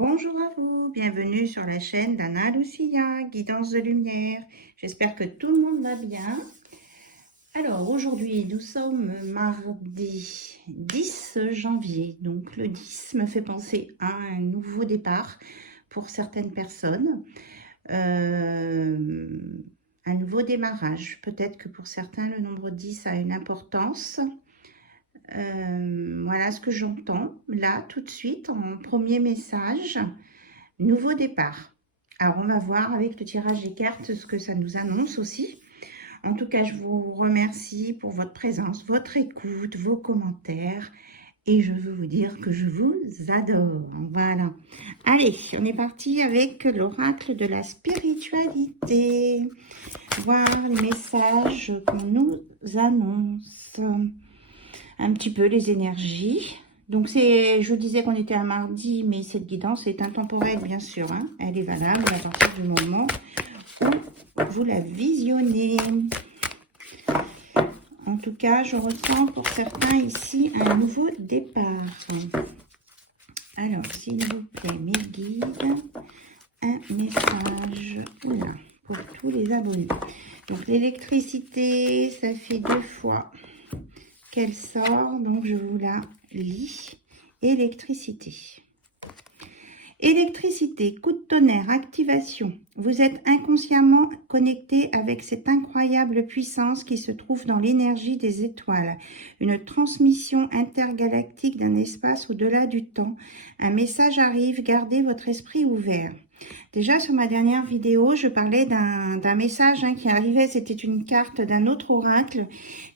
Bonjour à vous, bienvenue sur la chaîne d'Anna Lucia, Guidance de Lumière. J'espère que tout le monde va bien. Alors aujourd'hui, nous sommes mardi 10 janvier. Donc le 10 me fait penser à un nouveau départ pour certaines personnes. Un nouveau démarrage. Peut-être que pour certains, le nombre 10 a une importance. Voilà ce que j'entends là tout de suite en premier message. Nouveau départ. Alors on va voir avec le tirage des cartes ce que ça nous annonce aussi. En tout cas, je vous remercie pour votre présence, votre écoute, vos commentaires. Et je veux vous dire que je vous adore. Voilà. Allez, on est parti avec l'oracle de la spiritualité. Voir les messages qu'on nous annonce. Un petit peu les énergies. Donc, je disais qu'on était un mardi, mais cette guidance est intemporelle, bien sûr. Hein. Elle est valable à partir du moment où vous la visionnez. En tout cas, je ressens pour certains ici un nouveau départ. Alors, s'il vous plaît, mes guides, un message pour tous les abonnés. Donc, l'électricité, ça fait 2 fois qu'elle sort, donc je vous la lis. Électricité. Électricité, coup de tonnerre, activation. Vous êtes inconsciemment connecté avec cette incroyable puissance qui se trouve dans l'énergie des étoiles. Une transmission intergalactique d'un espace au-delà du temps. Un message arrive, gardez votre esprit ouvert. Déjà, sur ma dernière vidéo, je parlais d'un message qui arrivait. C'était une carte d'un autre oracle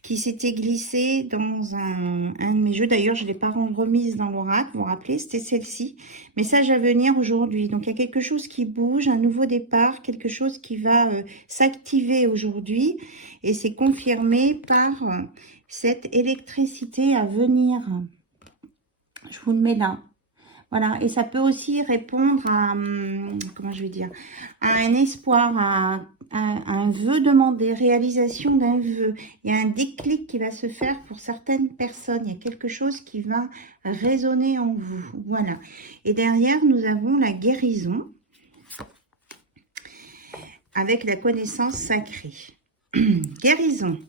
qui s'était glissé dans un de mes jeux. D'ailleurs, je ne l'ai pas remise dans l'oracle, vous vous rappelez, c'était celle-ci. Message à venir aujourd'hui. Donc, il y a quelque chose qui bouge, un nouveau départ, quelque chose qui va s'activer aujourd'hui. Et c'est confirmé par cette électricité à venir. Je vous le mets là. Voilà, et ça peut aussi répondre à, comment je vais dire, à un espoir, à un vœu demandé, réalisation d'un vœu. Il y a un déclic qui va se faire pour certaines personnes. Il y a quelque chose qui va résonner en vous. Voilà. Et derrière, nous avons la guérison avec la connaissance sacrée. Guérison.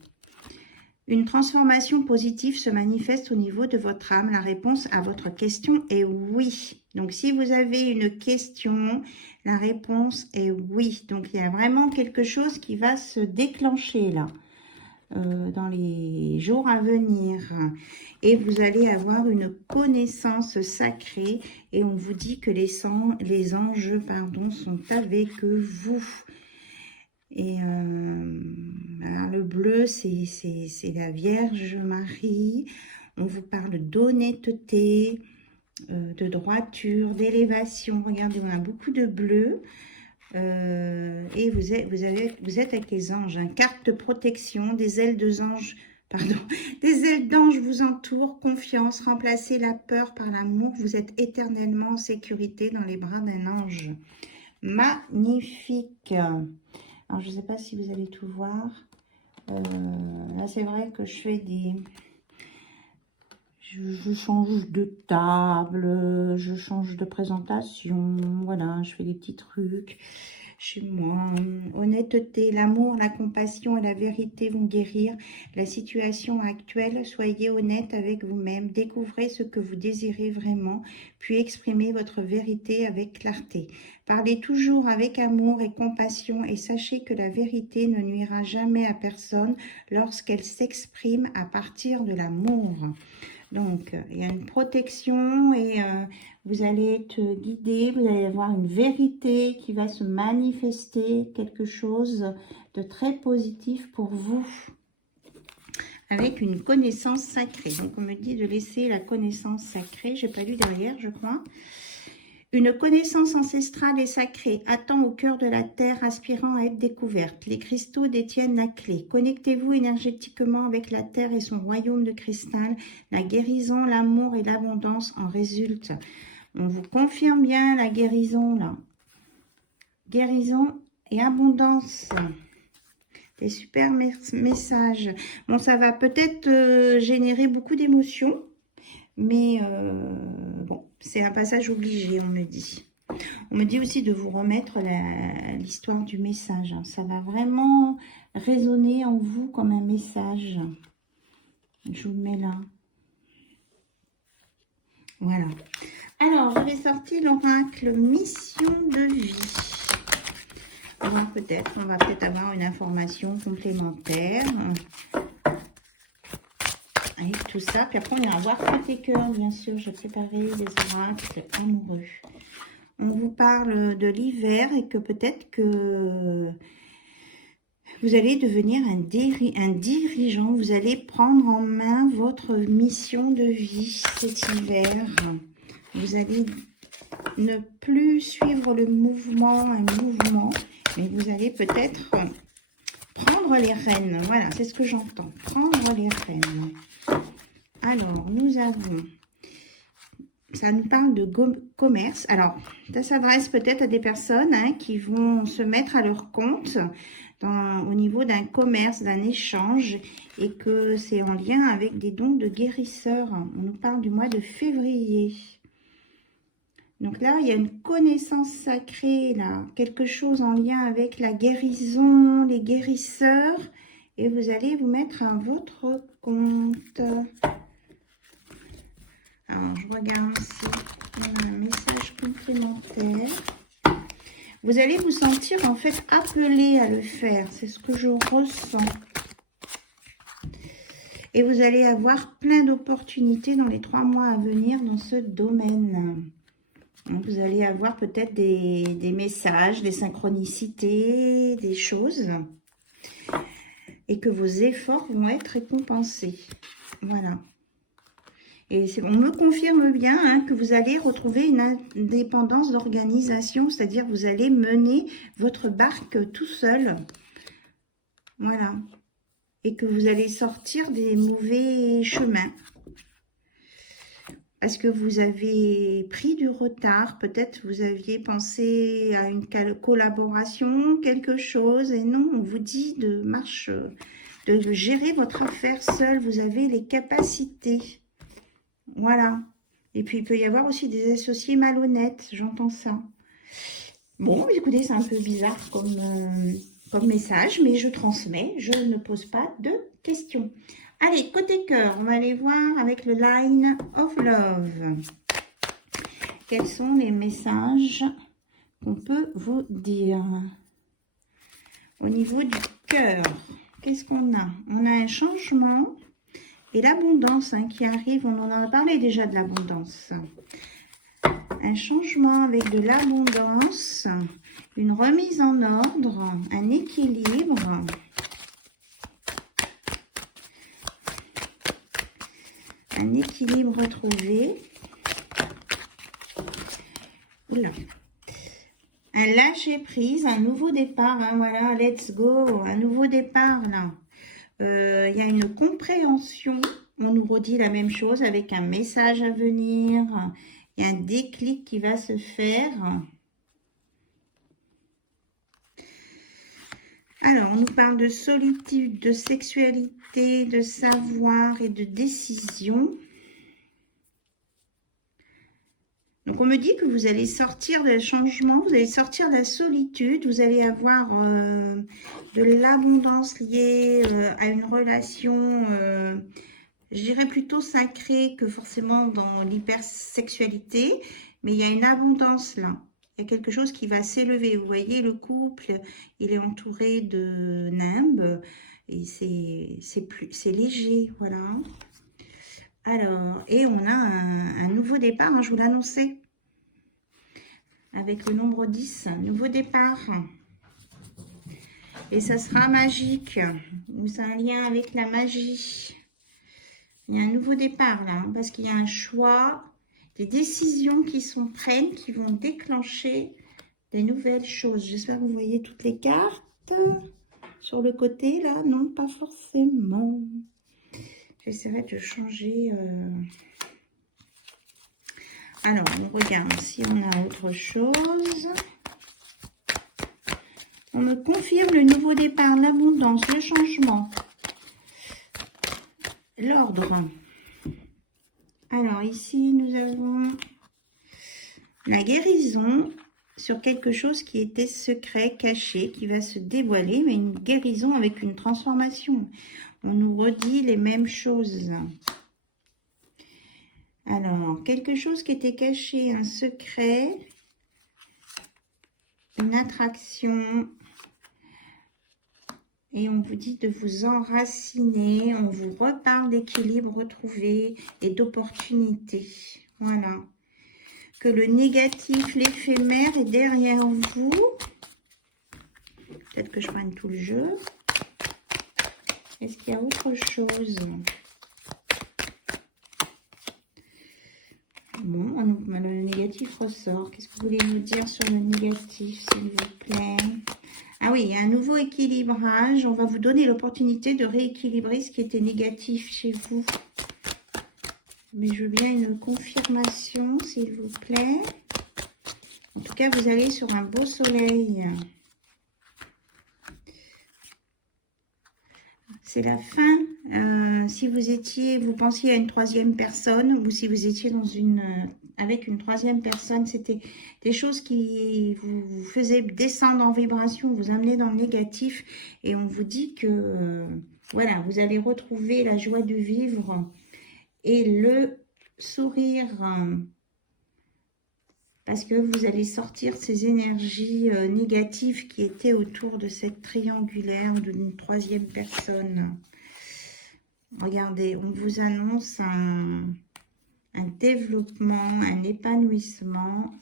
Une transformation positive se manifeste au niveau de votre âme. La réponse à votre question est oui. Donc, si vous avez une question, la réponse est oui. Donc, il y a vraiment quelque chose qui va se déclencher là, dans les jours à venir. Et vous allez avoir une connaissance sacrée. Et on vous dit que les anges sont avec vous. Et alors le bleu, c'est la Vierge Marie. On vous parle d'honnêteté, de droiture, d'élévation. Regardez, on a beaucoup de bleu. Et vous êtes avec les anges. Carte de protection, des ailes d'ange. Pardon, des ailes d'ange vous entourent. Confiance, remplacez la peur par l'amour. Vous êtes éternellement en sécurité dans les bras d'un ange. Magnifique. Alors, je ne sais pas si vous allez tout voir. Là, c'est vrai que je fais je change de table, je change de présentation. Voilà, je fais des petits trucs chez moi. Honnêteté, l'amour, la compassion et la vérité vont guérir la situation actuelle. Soyez honnête avec vous-même. Découvrez ce que vous désirez vraiment, puis exprimez votre vérité avec clarté. Parlez toujours avec amour et compassion et sachez que la vérité ne nuira jamais à personne lorsqu'elle s'exprime à partir de l'amour. Donc, il y a une protection et vous allez être guidé, vous allez avoir une vérité qui va se manifester, quelque chose de très positif pour vous, avec une connaissance sacrée. Donc, on me dit de laisser la connaissance sacrée, j'ai pas lu derrière, je crois. Une connaissance ancestrale et sacrée attend au cœur de la terre, aspirant à être découverte. Les cristaux détiennent la clé. Connectez-vous énergétiquement avec la terre et son royaume de cristal. La guérison, l'amour et l'abondance en résultent. On vous confirme bien la guérison là. Guérison et abondance. Des super messages. Bon, ça va peut-être générer beaucoup d'émotions. Mais bon, C'est un passage obligé, on me dit. On me dit aussi de vous remettre l'histoire du message. Ça va vraiment résonner en vous comme un message. Je vous le mets là. Voilà. Alors, je vais sortir l'oracle mission de vie. On va peut-être avoir une information complémentaire. Avec tout ça. Puis après, on ira voir côté cœur, bien sûr. J'ai préparé des oracles amoureux. On vous parle de l'hiver et que peut-être que vous allez devenir un dirigeant. Vous allez prendre en main votre mission de vie cet hiver. Vous allez ne plus suivre un mouvement, mais vous allez peut-être prendre les rênes. Voilà, c'est ce que j'entends. Prendre les rênes. Alors, nous avons... Ça nous parle de commerce. Alors, ça s'adresse peut-être à des personnes qui vont se mettre à leur compte au niveau d'un commerce, d'un échange, et que c'est en lien avec des dons de guérisseurs. On nous parle du mois de février. Donc là, il y a une connaissance sacrée, là, quelque chose en lien avec la guérison, les guérisseurs, et vous allez vous mettre à votre compte. Alors, je regarde si on a un message complémentaire. Vous allez vous sentir en fait appelé à le faire. C'est ce que je ressens. Et vous allez avoir plein d'opportunités dans les 3 mois à venir dans ce domaine. Donc, vous allez avoir peut-être des messages, des synchronicités, des choses. Et que vos efforts vont être récompensés. Voilà. Et on me confirme bien que vous allez retrouver une indépendance d'organisation, c'est-à-dire vous allez mener votre barque tout seul. Voilà. Et que vous allez sortir des mauvais chemins. Parce que vous avez pris du retard, peut-être vous aviez pensé à une collaboration, quelque chose, et non, on vous dit de gérer votre affaire seul, vous avez les capacités. Voilà. Et puis, il peut y avoir aussi des associés malhonnêtes. J'entends ça. Bon, écoutez, c'est un peu bizarre comme message, mais je transmets. Je ne pose pas de questions. Allez, côté cœur, on va aller voir avec le Line of Love. Quels sont les messages qu'on peut vous dire? Au niveau du cœur, qu'est-ce qu'on a? On a un changement... Et l'abondance qui arrive, on en a parlé déjà de l'abondance. Un changement avec de l'abondance, une remise en ordre, un équilibre. Un équilibre retrouvé. Oula. Un lâcher prise, un nouveau départ. Voilà, let's go. Un nouveau départ là. Il y a une compréhension, on nous redit la même chose avec un message à venir, il y a un déclic qui va se faire. Alors, on nous parle de solitude, de sexualité, de savoir et de décision. Donc, on me dit que vous allez sortir d'un changement, vous allez sortir de la solitude, vous allez avoir de l'abondance liée à une relation, je dirais plutôt sacrée que forcément dans l'hypersexualité, mais il y a une abondance là. Il y a quelque chose qui va s'élever. Vous voyez, le couple, il est entouré de nimbes et c'est léger, voilà. Alors, et on a un nouveau départ, je vous l'annonçais, avec le nombre 10, nouveau départ. Et ça sera magique, c'est un lien avec la magie. Il y a un nouveau départ là, parce qu'il y a un choix, des décisions qui sont prises, qui vont déclencher des nouvelles choses. J'espère que vous voyez toutes les cartes. Sur le côté là, non, pas forcément. J'essaierai de changer. Alors, on regarde si on a autre chose. On me confirme le nouveau départ, l'abondance, le changement, l'ordre. Alors, ici, nous avons La guérison sur quelque chose qui était secret, caché, qui va se dévoiler, mais une guérison avec une transformation. On nous redit les mêmes choses. Alors, quelque chose qui était caché, un secret, une attraction, et on vous dit de vous enraciner, on vous reparle d'équilibre retrouvé et d'opportunité. Voilà. Que le négatif, l'éphémère est derrière vous. Peut-être que je prenne tout le jeu. Est-ce qu'il y a autre chose? Bon, le négatif ressort. Qu'est-ce que vous voulez nous dire sur le négatif, s'il vous plaît? Ah oui, il y a un nouveau équilibrage. On va vous donner l'opportunité de rééquilibrer ce qui était négatif chez vous. Mais je veux bien une confirmation, s'il vous plaît. En tout cas, vous allez sur un beau soleil. C'est la fin. Si vous pensiez à une troisième personne, ou si vous étiez avec une troisième personne, c'était des choses qui vous faisaient descendre en vibration, vous amenaient dans le négatif. Et on vous dit que, voilà, vous allez retrouver la joie de vivre et le sourire, parce que vous allez sortir ces énergies négatives qui étaient autour de cette triangulaire d'une troisième personne. Regardez, on vous annonce un développement, un épanouissement,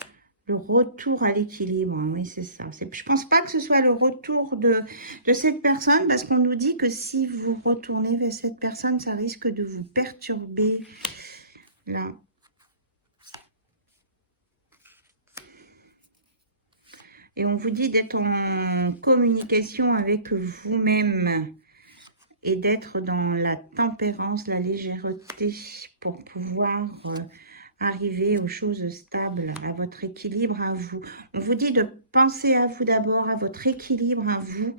le retour à l'équilibre. Oui, c'est ça. Je ne pense pas que ce soit le retour de cette personne, parce qu'on nous dit que si vous retournez vers cette personne, ça risque de vous perturber. Là. Et on vous dit d'être en communication avec vous-même et d'être dans la tempérance, la légèreté pour pouvoir arriver aux choses stables, à votre équilibre à vous. On vous dit de penser à vous d'abord, à votre équilibre à vous,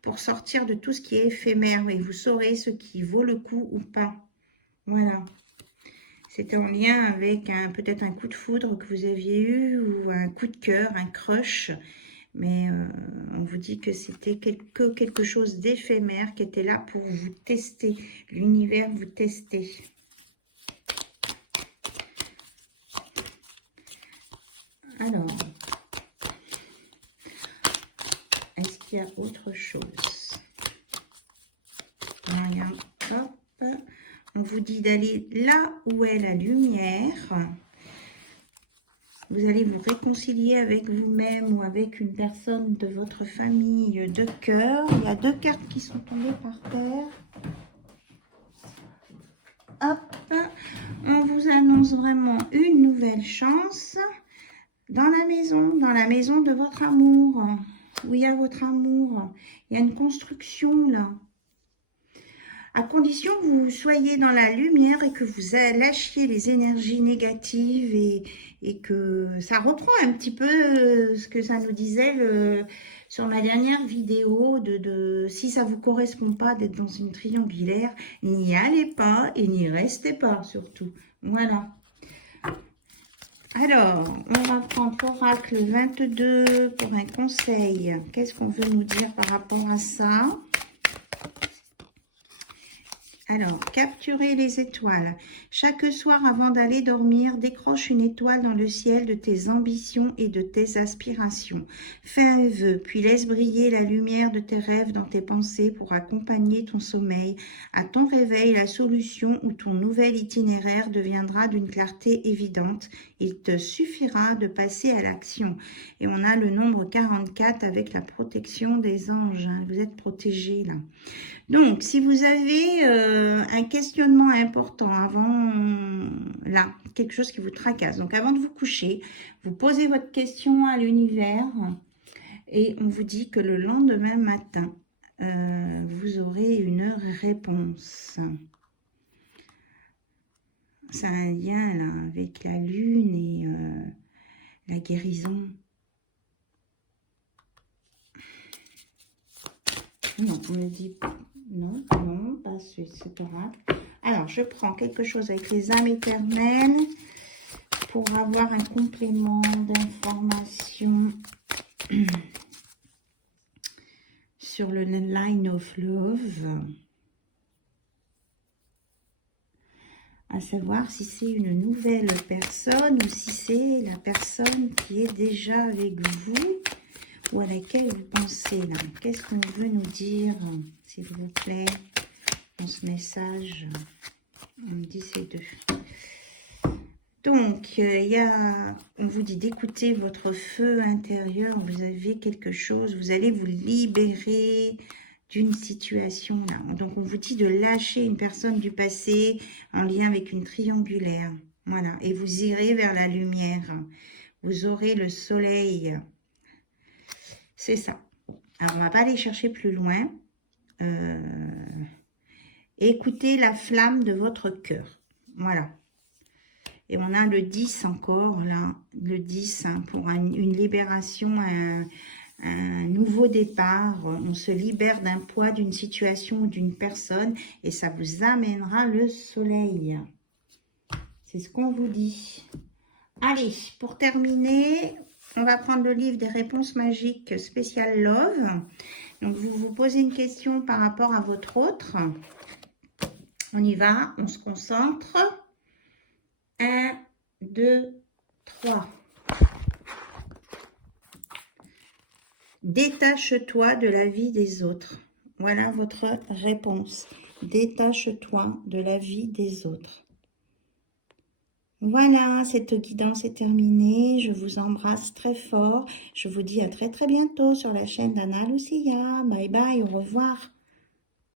pour sortir de tout ce qui est éphémère. Et vous saurez ce qui vaut le coup ou pas. Voilà. C'était en lien avec peut-être un coup de foudre que vous aviez eu, ou un coup de cœur, un crush. Mais on vous dit que c'était quelque chose d'éphémère qui était là pour vous tester. L'univers vous testait. Alors, est-ce qu'il y a autre chose? Rien. Hop. On vous dit d'aller là où est la lumière. Vous allez vous réconcilier avec vous-même ou avec une personne de votre famille de cœur. Il y a 2 cartes qui sont tombées par terre. Hop. On vous annonce vraiment une nouvelle chance dans la maison de votre amour. Où il y a votre amour. Il y a une construction là. À condition que vous soyez dans la lumière et que vous lâchiez les énergies négatives et que ça reprend un petit peu ce que ça nous disait sur ma dernière vidéo si ça ne vous correspond pas d'être dans une triangulaire, n'y allez pas et n'y restez pas surtout. Voilà. Alors, on va prendre l'oracle 22 pour un conseil. Qu'est-ce qu'on veut nous dire par rapport à ça ? Alors, capturer les étoiles. Chaque soir avant d'aller dormir, décroche une étoile dans le ciel de tes ambitions et de tes aspirations. Fais un vœu, puis laisse briller la lumière de tes rêves dans tes pensées pour accompagner ton sommeil. À ton réveil, la solution ou ton nouvel itinéraire deviendra d'une clarté évidente. Il te suffira de passer à l'action. Et on a le nombre 44 avec la protection des anges. Vous êtes protégés là. Donc, si vous avez un questionnement important avant, là, quelque chose qui vous tracasse, donc avant de vous coucher, vous posez votre question à l'univers et on vous dit que le lendemain matin, vous aurez une réponse. C'est un lien là avec la lune et la guérison. Non, on me dit pas. Non, non, pas cet oracle. Alors, je prends quelque chose avec les âmes éternelles pour avoir un complément d'information sur le Line of Love, à savoir si c'est une nouvelle personne ou si c'est la personne qui est déjà avec vous ou à laquelle vous pensez là. Qu'est-ce qu'on veut nous dire, s'il vous plaît, dans ce message? On me dit ces deux. Donc, on vous dit d'écouter votre feu intérieur. Vous avez quelque chose, vous allez vous libérer d'une situation là. Donc, on vous dit de lâcher une personne du passé en lien avec une triangulaire. Voilà, et vous irez vers la lumière. Vous aurez le soleil. C'est ça. Alors, on ne va pas aller chercher plus loin. Écoutez la flamme de votre cœur. Voilà. Et on a le 10 encore, là, le 10, hein, pour une libération, un nouveau départ. On se libère d'un poids, d'une situation ou d'une personne, et ça vous amènera le soleil. C'est ce qu'on vous dit. Allez, pour terminer, on va prendre le livre des réponses magiques spécial Love. Donc, vous vous posez une question par rapport à votre autre. On y va, on se concentre. 1, 2, 3. Détache-toi de la vie des autres. Voilà votre réponse. Détache-toi de la vie des autres. Voilà, cette guidance est terminée. Je vous embrasse très fort. Je vous dis à très bientôt sur la chaîne d'Anna Lucia. Bye bye, au revoir.